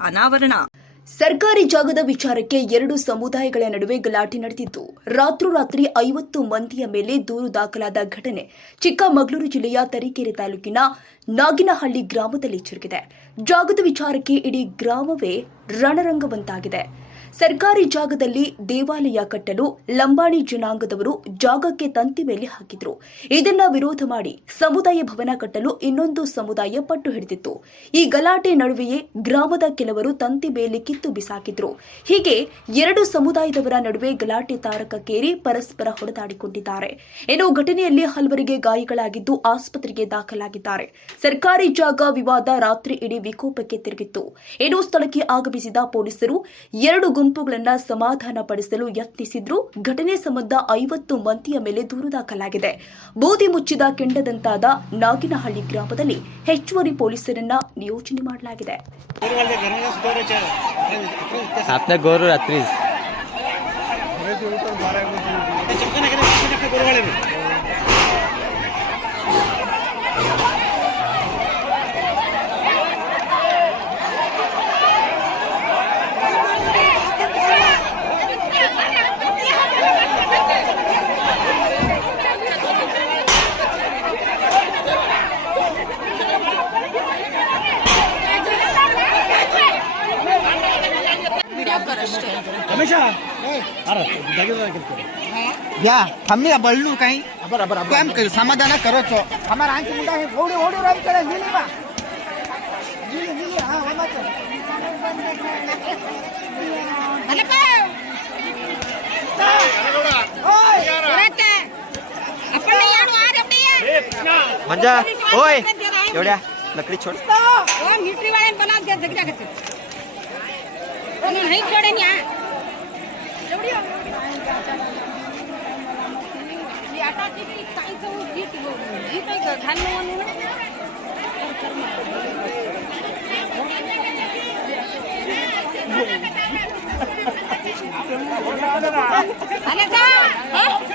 ಅನಾವರಣ. ಸರ್ಕಾರಿ ಜಾಗದ ವಿಚಾರಕ್ಕೆ ಎರಡು ಸಮುದಾಯಗಳ ನಡುವೆ ಗಲಾಟೆ ನಡೆದಿದ್ದು ರಾತ್ರೋರಾತ್ರಿ ಐವತ್ತು ಮಂದಿಯ ಮೇಲೆ ದೂರು ದಾಖಲಾದ ಘಟನೆ ಚಿಕ್ಕಮಗಳೂರು ಜಿಲ್ಲೆಯ ತರೀಕೆರೆ ತಾಲೂಕಿನ ನಾಗಿನಹಳ್ಳಿ ಗ್ರಾಮದಲ್ಲಿ ಜರುಗಿದೆ. ಜಾಗದ ವಿಚಾರಕ್ಕೆ ಇಡೀ ಗ್ರಾಮವೇ ರಣರಂಗವಂತಾಗಿದೆ. ಸರ್ಕಾರಿ ಜಾಗದಲ್ಲಿ ದೇವಾಲಯ ಕಟ್ಟಲು ಲಂಬಾಣಿ ಜನಾಂಗದವರು ಜಾಗಕ್ಕೆ ತಂತಿ ಮೇಲೆ ಹಾಕಿದ್ರು. ಇದನ್ನ ವಿರೋಧ ಮಾಡಿ ಸಮುದಾಯ ಭವನ ಕಟ್ಟಲು ಇನ್ನೊಂದು ಸಮುದಾಯ ಪಟ್ಟು ಹಿಡಿದಿತ್ತು. ಈ ಗಲಾಟೆ ನಡುವೆಯೇ ಗ್ರಾಮದ ಕೆಲವರು ತಂತಿ ಬೇಲಿ ಕಿತ್ತು ಬಿಸಾಕಿದ್ರು. ಹೀಗೆ ಎರಡು ಸಮುದಾಯದವರ ನಡುವೆ ಗಲಾಟೆ ತಾರಕಕ್ಕೇರಿ ಪರಸ್ಪರ ಹೊಡೆದಾಡಿಕೊಂಡಿದ್ದಾರೆ. ಇನ್ನು ಘಟನೆಯಲ್ಲಿ ಹಲವರಿಗೆ ಗಾಯಗಳಾಗಿದ್ದು ಆಸ್ಪತ್ರೆಗೆ ದಾಖಲಾಗಿದ್ದಾರೆ. ಸರ್ಕಾರಿ ಜಾಗ ವಿವಾದ ರಾತ್ರಿ ಇಡೀ ವಿಕೋಪಕ್ಕೆ ತಿರುಗಿತ್ತು. ಇನ್ನು ಸ್ಥಳಕ್ಕೆ ಆಗಮಿಸಿದ ಪೊಲೀಸರು ಎರಡು ಗುಂಪುಗಳನ್ನ ಸಮಾಧಾನ ಪಡಿಸಲು ಯತ್ನಿಸಿದ್ರು ಘಟನೆ ಸಂಬಂಧ ಐವತ್ತು ಮಂದಿಯ ಮೇಲೆ ದೂರು ದಾಖಲಾಗಿದೆ ಬೂದಿ ಮುಚ್ಚಿದ ಕೆಂಡದಂತಾದ ನಾಗಿನಹಳ್ಳಿ ಗ್ರಾಮದಲ್ಲಿ ಹೆಚ್ಚುವರಿ ಪೊಲೀಸರನ್ನ ನಿಯೋಜನೆ ಮಾಡಲಾಗಿದೆ आपल्या गोर रात्री या हमने बळलो काही काम कर समाधान करो छो हमारा आँख मुंडा है ओडी ओडी राई करे हिली बा हिली हिली हाँ हमार अरे पे ओए रेते अपन ने आणू आ रे बड्या मज़ा ओए एवढ्या लकड़ी छोड ओ मिलिटरी वाले बना दे झगड्या करते તને નહીં છોડે ન્યા જોડીઓ આટા જેટલી કાંઈ કરવું અને સા હે?